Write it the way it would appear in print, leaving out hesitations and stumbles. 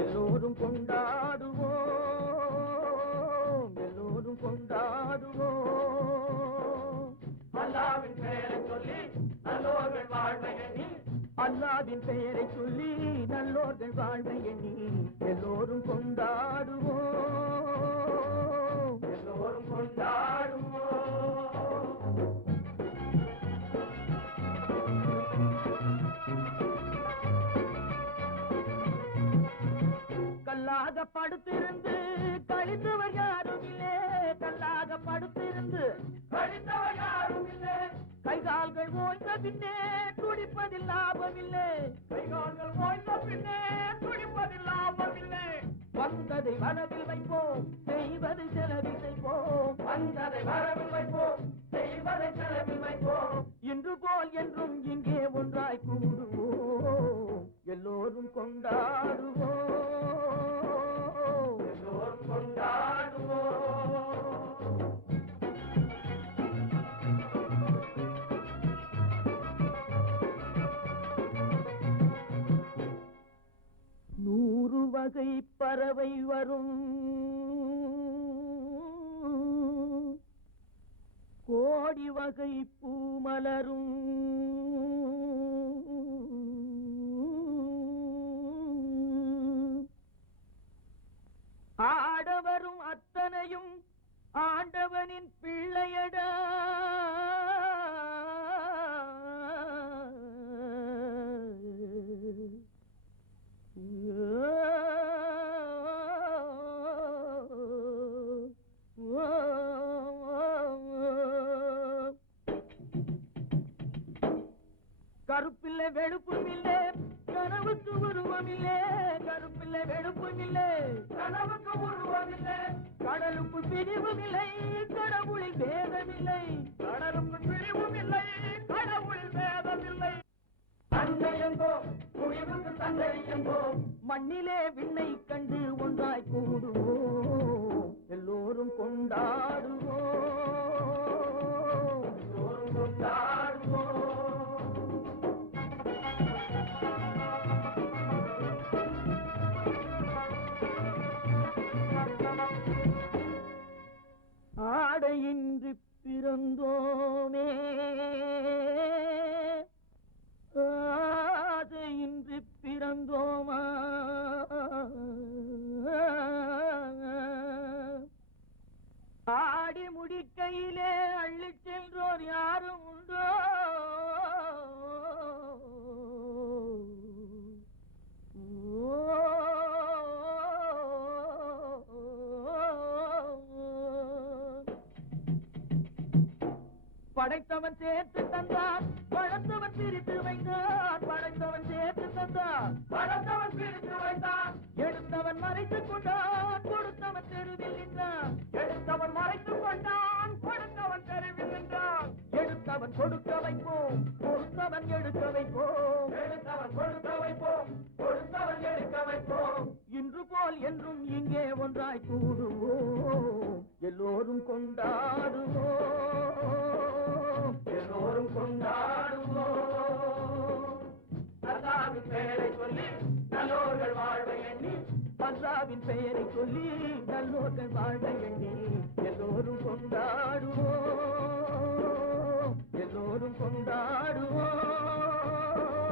எல்லோரும் கொண்டாடுவோம், எல்லோரும் கொண்டாடுவோம். அல்லாவின் பெயரை சொல்லி நல்லோர்கள் வாழ்வை எண்ணி, அல்லாவின் பெயரை சொல்லி நல்லோர்கள் வாழ்வை எண்ணி எல்லோரும் கொண்டாடுவோம், எல்லோரும் கொண்டாடுவோம். கல்லாக படுத்திருந்து கழித்தவர் யாரும் இல்லை, கல்லாக படுத்திருந்து கழித்தவர் யாரும் இல்லை. கைகால்கள் ஓய்ந்த பின்னே துடிப்பதில் லாபமில்லை, கைகால்கள் ஓய்ந்த பின்னே துடிப்பதில் லாபமில்லை. வந்ததை வரவில் வைப்போம், செய்வதை செலவில் செய்வோம். வந்ததை வரவில் வைப்போம், செய்வதை செலவில் வைப்போம். இன்று போல் என்றும் இங்கே ஒன்றாய் கூடுவோம், எல்லோரும் கொண்டாடுவோம், எல்லோரும் கொண்டாடுவோம். நூறு வகை பறவை வரும், கோடி வகை பூமலரும், ஆடவரும் அத்தனையும் ஆண்டவனின் பிள்ளையடா. கருப்பில்லை வெளுப்பும் இல்லை, கனவுக்கு உருவம் இல்லை, கருப்பில்லை வெளுப்பும் இல்லை, கனவுக்கு உருவமில்லை. கடலுக்கு பிரிவும் இல்லை, கடவுளில் பேதமில்லை, கடலுக்கு பிரிவும் இல்லை, கடவுளில் வேதமில்லை. தந்தை என்போம், முடிவுக்கு தந்தை என்போம். மண்ணிலே விண்ணை கண்டு ஒன்றாய் கூடுவோம், எல்லோரும் கொண்டாடுவோம், எல்லோரும் கொண்டாடுவோம். ஆடையின்றி பிறந்தோமே, ஆசையின்றி பிறந்தோமா, ஆடி முடிக்கையிலே அள்ளிச் சென்றோர் யாரும் உண்டோ, படைத்தவன் சேர்த்து தந்தான், படைத்தவன் பிரித்து வைத்தான், படைத்தவன் சேர்த்து தந்தான், படைத்தவன் பிரித்து வைத்தான். எடுத்தவன் மறைத்துக் கொண்டான், கொடுத்தவன் தெருவில் நின்றான், எடுத்தவன் மறைத்துக் கொண்டான், கொடுத்தவன் தெருவில் நின்றான். எடுத்தவன் கொடுக்க வைப்போம், கொடுத்தவன் எடுக்க வைப்போம், எடுத்தவன் கொடுக்க வைப்போம், கொடுத்தவன் எடுக்க வைப்போம். இன்று போல் என்றும் இங்கே ஒன்றாய் கூடுவோம், எல்லோரும் கொண்டாடுவோம், எல்லோரும் கொண்டாடுவோம். அல்லாவின் பெயரை சொல்லி நல்லோர்கள் வாழ்வை எண்ணி, அல்லாவின் பெயரை சொல்லி நல்லோர்கள் வாழ எண்ணி எல்லோரும் கொண்டாடுவோம்.